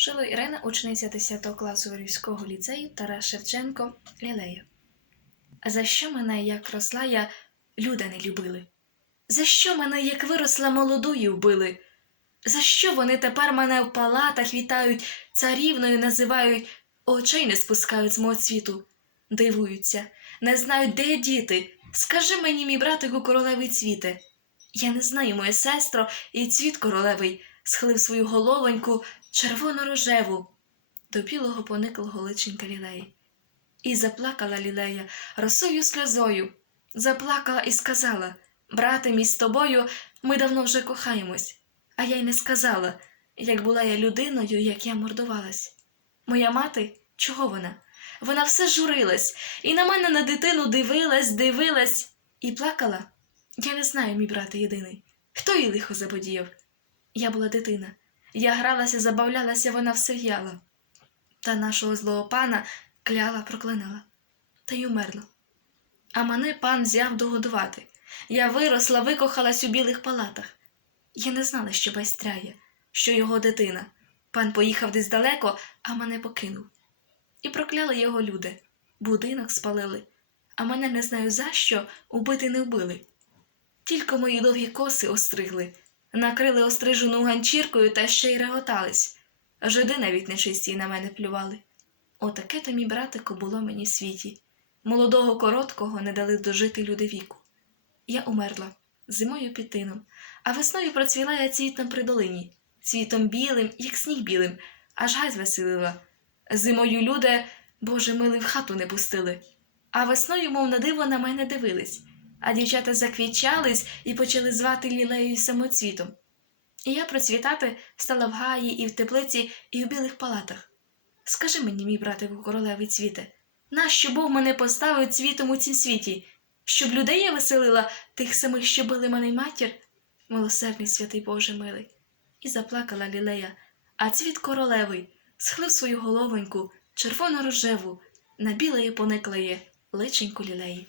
Шило Ірина, учениця 10 класу Львівського ліцею Тарас Шевченко Лілея. За що мене, як росла я, люди не любили? За що мене, як виросла молодою, вбили? За що вони тепер мене в палатах вітають, царівною називають, очей не спускають з мого світу? Дивуються, не знають, де діти. Скажи мені, мій братику королевий цвіте. Я не знаю, моя сестро, і цвіт королевий схилив свою головоньку червоно-рожеву до білого пониклого личенька лілеї. І заплакала лілея росою сльозою, заплакала і сказала Брате мій з тобою, ми давно вже кохаємось. А я й не сказала, як була я людиною, як я мордувалась. Моя мати, чого вона? Вона все журилась, і на мене на дитину дивилась, дивилась і плакала. Я не знаю, мій брате єдиний. Хто їй лихо заподіяв? Я була дитина. Я гралася, забавлялася, вона все в'яла. Та нашого злого пана кляла, проклинала. Та й умерла. А мене пан взяв догодувати. Я виросла, викохалась у білих палатах. Я не знала, що байстряє, що його дитина. Пан поїхав десь далеко, а мене покинув. І прокляли його люди. Будинок спалили, а мене не знаю за що убити не вбили. Тільки мої довгі коси остригли, накрили острижену ганчіркою та ще й реготались. Жиди навіть нечисті на мене плювали. Отаке то, мій братику, було мені в світі. Молодого короткого не дали дожити люди віку. Я умерла зимою під тином, а весною процвіла я цвітом при долині, цвітом білим, як сніг білим, аж гай звеселила. Зимою люди, Боже милий, в хату не пустили, а весною, мов на диво, на мене дивились, а дівчата заквічались і почали звати лілею самоцвітом. І я процвітати стала в гаї і в теплиці, і в білих палатах. Скажи мені, мій братику королевий цвіте, нащо Бог мене поставив цвітом у цім світі, щоб людей я веселила тих самих, що били мене й матір? Милосердний святий Боже милий. І заплакала лілея, а цвіт королевий схлив свою головоньку, червоно рожеву, на білеє пониклеє личеньку лілеї.